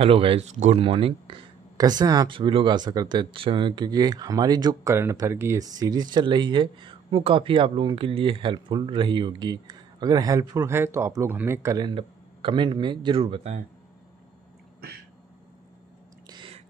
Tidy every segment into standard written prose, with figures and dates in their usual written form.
Hello guys, good morning. कैसे हैं आप सभी लोग? आशा करते हैं अच्छे होंगे, क्योंकि हमारी जो करंट अफेयर की ये सीरीज़ चल रही है वो काफ़ी आप लोगों के लिए हेल्पफुल रही होगी। अगर हेल्पफुल है तो आप लोग हमें कमेंट में ज़रूर बताएं,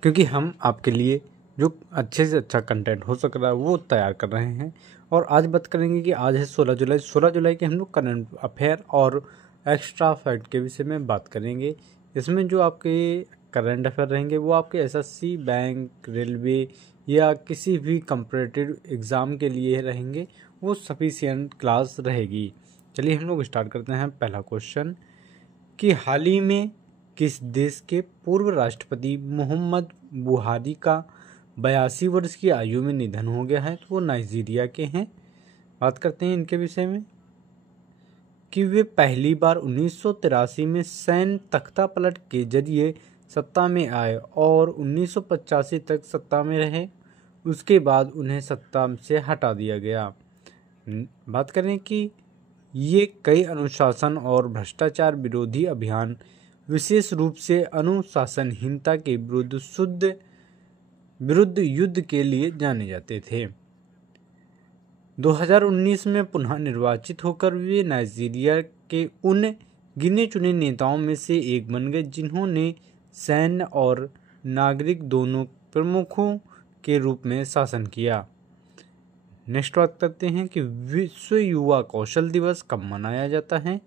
क्योंकि हम आपके लिए जो अच्छे से अच्छा कंटेंट हो सक रहा है वो तैयार कर रहे हैं। और आज बात करेंगे कि आज है 16 जुलाई। 16 जुलाई के हम लोग करंट अफेयर और एक्स्ट्रा फैक्ट के विषय में बात करेंगे। इसमें जो आपके करंट अफेयर रहेंगे वो आपके एसएससी, बैंक, रेलवे या किसी भी कंपटीटिव एग्ज़ाम के लिए रहेंगे, वो सफिशिएंट क्लास रहेगी। चलिए हम लोग स्टार्ट करते हैं। पहला क्वेश्चन कि हाल ही में किस देश के पूर्व राष्ट्रपति मोहम्मद बुहारी का 82 वर्ष की आयु में निधन हो गया है? तो वो नाइजीरिया के हैं। बात करते हैं इनके विषय में कि वे पहली बार 1983 में सैन्य तख्तापलट के जरिए सत्ता में आए और 1985 तक सत्ता में रहे। उसके बाद उन्हें सत्ता से हटा दिया गया। बात करें कि ये कई अनुशासन और भ्रष्टाचार विरोधी अभियान, विशेष रूप से अनुशासनहीनता के विरुद्ध युद्ध के लिए जाने जाते थे। 2019 में पुनः निर्वाचित होकर वे नाइजीरिया के उन गिने चुने नेताओं में से एक बन गए जिन्होंने सैन्य और नागरिक दोनों प्रमुखों के रूप में शासन किया। नेक्स्ट बात करते हैं कि विश्व युवा कौशल दिवस कब मनाया जाता है?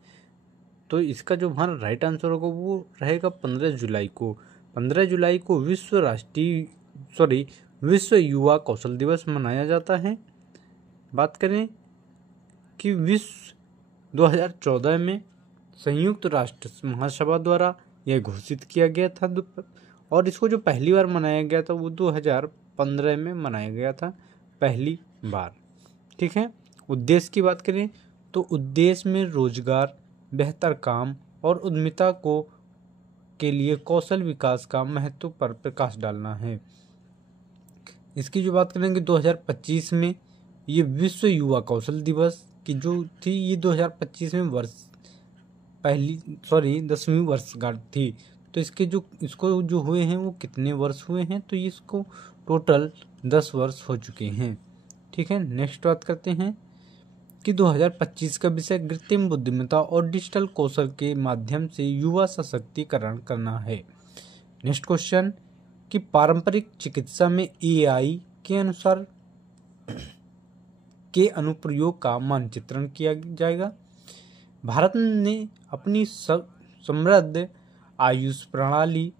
तो इसका जो हमारा राइट आंसर होगा वो रहेगा 15 जुलाई को। 15 जुलाई को विश्व युवा कौशल दिवस मनाया जाता है। बात करें कि विश्व 2014 में संयुक्त राष्ट्र महासभा द्वारा यह घोषित किया गया था, और इसको जो पहली बार मनाया गया था वो 2015 में मनाया गया था पहली बार। ठीक है। उद्देश्य की बात करें तो उद्देश्य में रोजगार, बेहतर काम और उद्यमिता के लिए कौशल विकास का महत्व पर प्रकाश डालना है। इसकी जो बात करेंगे 2025 में ये विश्व युवा कौशल दिवस की जो थी ये 2025 में 10वीं वर्षगांठ थी। तो इसको जो हुए हैं वो कितने वर्ष हुए हैं? तो इसको टोटल 10 वर्ष हो चुके हैं। ठीक है। नेक्स्ट बात करते हैं कि 2025 का विषय कृत्रिम बुद्धिमत्ता और डिजिटल कौशल के माध्यम से युवा सशक्तिकरण करना है। नेक्स्ट क्वेश्चन कि पारंपरिक चिकित्सा में एआई के अनुसार के अनुप्रयोग का मानचित्रण किया जाएगा। भारत ने अपनी समृद्ध आयुष प्रणाली,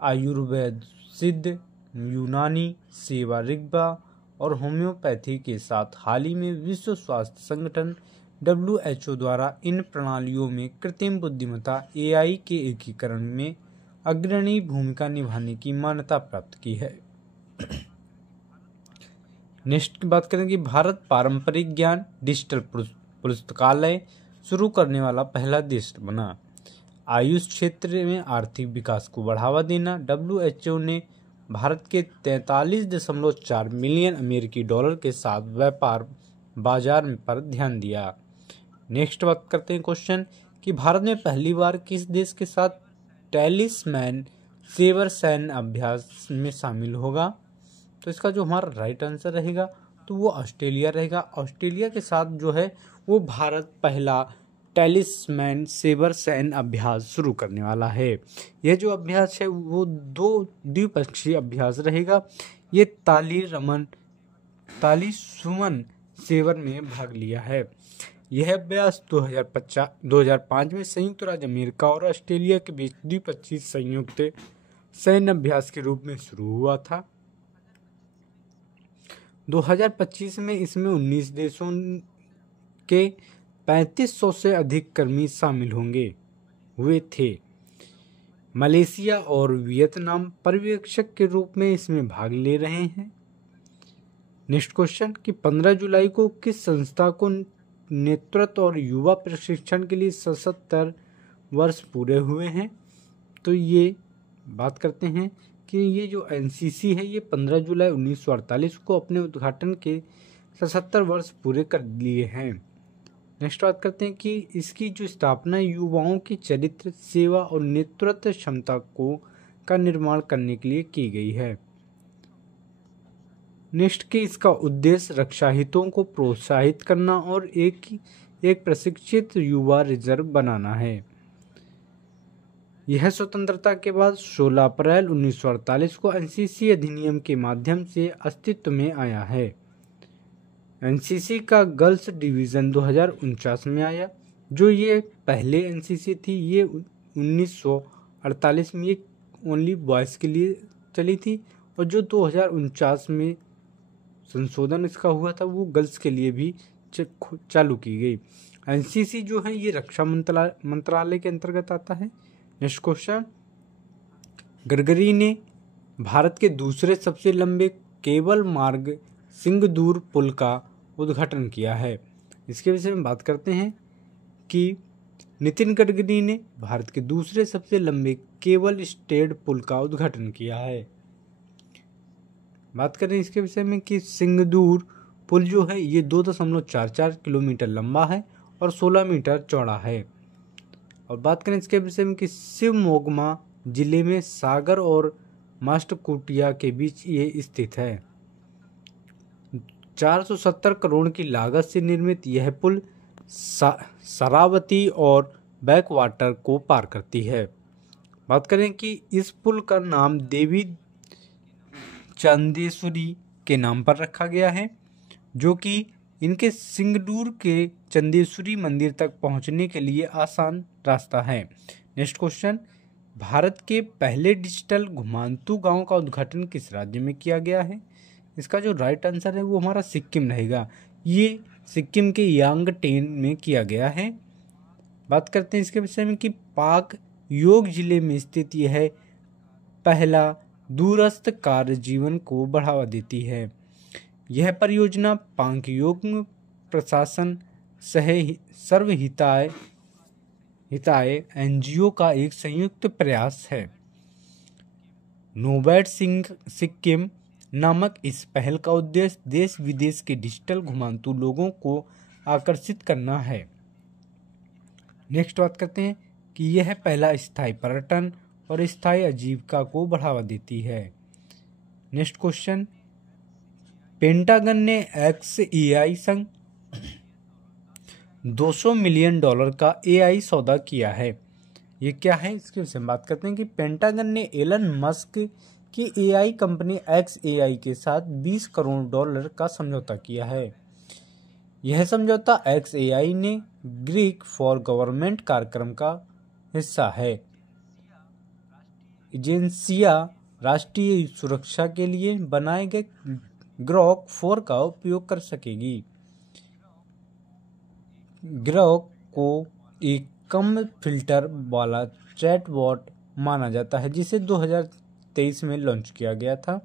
आयुर्वेद, सिद्ध, यूनानी सेवा, ऋग्वेद और होम्योपैथी के साथ हाल ही में विश्व स्वास्थ्य संगठन WHO द्वारा इन प्रणालियों में कृत्रिम बुद्धिमत्ता AI के एकीकरण में अग्रणी भूमिका निभाने की मान्यता प्राप्त की है। नेक्स्ट की बात करें कि भारत पारंपरिक ज्ञान डिजिटल पुस्तकालय शुरू करने वाला पहला देश बना। आयुष क्षेत्र में आर्थिक विकास को बढ़ावा देना। WHO ने भारत के 43.4 मिलियन अमेरिकी डॉलर के साथ व्यापार बाजार पर ध्यान दिया। नेक्स्ट बात करते हैं क्वेश्चन कि भारत में पहली बार किस देश के साथ टैलिस्मैन सेवर सैन्य अभ्यास में शामिल होगा? तो इसका जो हमारा राइट आंसर रहेगा तो वो ऑस्ट्रेलिया रहेगा। ऑस्ट्रेलिया के साथ जो है वो भारत पहला टैलिस्मैन सेवर सैन्य अभ्यास शुरू करने वाला है। यह जो अभ्यास है वो 2 द्विपक्षीय अभ्यास रहेगा। ये तालिस्मैन सेवर में भाग लिया है। यह अभ्यास 2005 में संयुक्त राज्य अमेरिका और ऑस्ट्रेलिया के बीच द्विपक्षीय संयुक्त सैन्य अभ्यास के रूप में शुरू हुआ था। 2025 में इसमें 19 देशों के 3500 से अधिक कर्मी शामिल हुए थे। मलेशिया और वियतनाम पर्यवेक्षक के रूप में इसमें भाग ले रहे हैं। नेक्स्ट क्वेश्चन कि 15 जुलाई को किस संस्था को नेतृत्व और युवा प्रशिक्षण के लिए 77 वर्ष पूरे हुए हैं? तो ये बात करते हैं कि ये जो NCC है ये 15 जुलाई 1948 को अपने उद्घाटन के 77 वर्ष पूरे कर लिए हैं। नेक्स्ट बात करते हैं कि इसकी जो स्थापना युवाओं की चरित्र, सेवा और नेतृत्व क्षमता को का निर्माण करने के लिए की गई है। नेक्स्ट कि इसका उद्देश्य रक्षा हितों को प्रोत्साहित करना और एक प्रशिक्षित युवा रिजर्व बनाना है। यह स्वतंत्रता के बाद 16 अप्रैल 1948 को एनसीसी अधिनियम के माध्यम से अस्तित्व में आया है। एनसीसी का गर्ल्स डिवीज़न 2049 में आया। जो ये पहले एनसीसी थी ये 1948 में ये ओनली बॉयज़ के लिए चली थी, और जो 2049 में संशोधन इसका हुआ था वो गर्ल्स के लिए भी चालू की गई। एनसीसी जो है ये रक्षा मंत्रालय के अंतर्गत आता है। नेक्स्ट क्वेश्चन, गडकरी ने भारत के दूसरे सबसे लंबे केबल मार्ग सिंगदूर पुल का उद्घाटन किया है। इसके विषय में बात करते हैं कि नितिन गडकरी ने भारत के दूसरे सबसे लंबे केबल स्टेड पुल का उद्घाटन किया है। बात करें इसके विषय में कि सिंगदूर पुल जो है ये 2.44 किलोमीटर लंबा है और 16 मीटर चौड़ा है। और बात करें इसके विषय में कि शिवमोगा जिले में सागर और मास्टकुटिया के बीच ये स्थित है। 470 करोड़ की लागत से निर्मित यह पुल शरावती और बैकवाटर को पार करती है। बात करें कि इस पुल का नाम देवी चंदेश्वरी के नाम पर रखा गया है, जो कि इनके सिंगदूर के चंदेश्वरी मंदिर तक पहुंचने के लिए आसान रास्ता है। नेक्स्ट क्वेश्चन, भारत के पहले डिजिटल घुमांतू गांव का उद्घाटन किस राज्य में किया गया है? इसका जो राइट आंसर है वो हमारा सिक्किम रहेगा। ये सिक्किम के यांगटेन में किया गया है। बात करते हैं इसके विषय में कि पाक योग जिले में स्थित यह है पहला दूरस्थ कार्य जीवन को बढ़ावा देती है। यह परियोजना पाक योग प्रशासन सर्वहिताय एनजीओ का एक संयुक्त प्रयास है। नोवैट सिक्किम नामक इस पहल का उद्देश्य देश विदेश के डिजिटल घुमांतू लोगों को आकर्षित करना है। नेक्स्ट बात करते हैं कि यह पहला स्थायी पर्यटन और स्थायी आजीविका को बढ़ावा देती है। नेक्स्ट क्वेश्चन, पेंटागन ने XAI संग $200 मिलियन का AI सौदा किया है। ये क्या है इसके विषय में बात करते हैं कि पेंटागन ने एलन मस्क की AI कंपनी XAI के साथ $20 करोड़ का समझौता किया है। यह समझौता XAI ने ग्रीक फॉर गवर्नमेंट कार्यक्रम का हिस्सा है। एजेंसियां राष्ट्रीय सुरक्षा के लिए बनाए गए ग्रोक 4 का उपयोग कर सकेगी। ग्रोक को एक कम फिल्टर वाला चैटबॉट माना जाता है जिसे 2023 में लॉन्च किया गया था।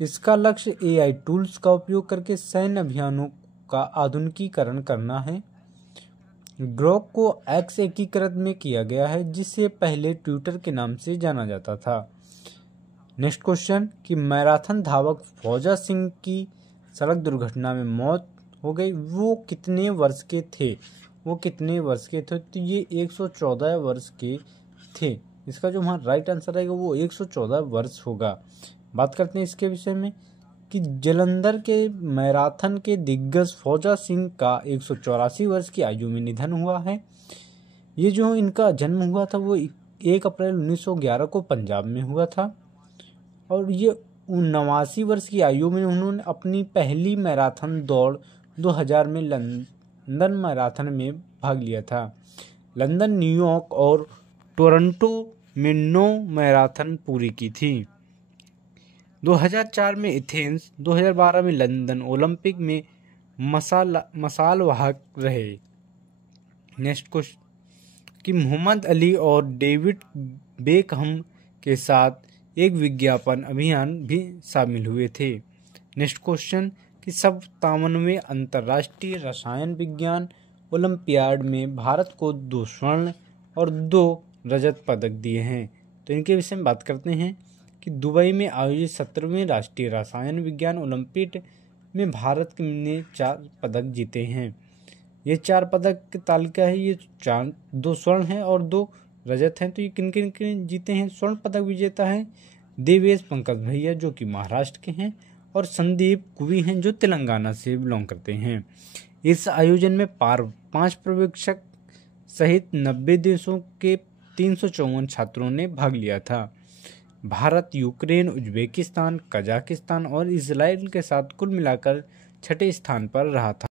इसका लक्ष्य AI टूल्स का उपयोग करके सैन्य अभियानों का आधुनिकीकरण करना है। ग्रोक को X एकीकृत में किया गया है जिसे पहले ट्विटर के नाम से जाना जाता था। नेक्स्ट क्वेश्चन कि मैराथन धावक फौजा सिंह की सड़क दुर्घटना में मौत हो गई, वो कितने वर्ष के थे? तो ये 114 वर्ष के थे। इसका जो हमारा राइट आंसर रहेगा वो 114 वर्ष होगा। बात करते हैं इसके विषय में कि जलंधर के मैराथन के दिग्गज फौजा सिंह का 184 वर्ष की आयु में निधन हुआ है। ये जो इनका जन्म हुआ था वो 1 अप्रैल 1911 को पंजाब में हुआ था, और ये 79 वर्ष की आयु में उन्होंने अपनी पहली मैराथन दौड़ 2000 में लंदन मैराथन में भाग लिया था। लंदन, न्यूयॉर्क और टोरंटो में 9 मैराथन पूरी की थी। 2004 में एथेंस, 2012 में लंदन ओलंपिक में मसाल वाहक रहे। नेक्स्ट क्वेश्चन कि मोहम्मद अली और डेविड बेकहम के साथ एक विज्ञापन अभियान भी शामिल हुए थे। नेक्स्ट क्वेश्चन कि 57वें अंतर्राष्ट्रीय रसायन विज्ञान ओलंपियाड में भारत को 2 स्वर्ण और 2 रजत पदक दिए हैं। तो इनके विषय में बात करते हैं कि दुबई में आयोजित 17वें राष्ट्रीय रसायन विज्ञान ओलंपियाड में भारत ने 4 पदक जीते हैं। ये 4 पदक की तालिका है। ये 2 स्वर्ण है और 2 रजत हैं। तो ये किन किन के जीते हैं? स्वर्ण पदक विजेता है देवेश पंकज भैया जो कि महाराष्ट्र के हैं, और संदीप कुवी हैं जो तेलंगाना से बिलोंग करते हैं। इस आयोजन में 5 पर्यवेक्षक सहित 90 देशों के 354 छात्रों ने भाग लिया था। भारत, यूक्रेन, उज्बेकिस्तान, कजाकिस्तान और इजराइल के साथ कुल मिलाकर 6ठे स्थान पर रहा था।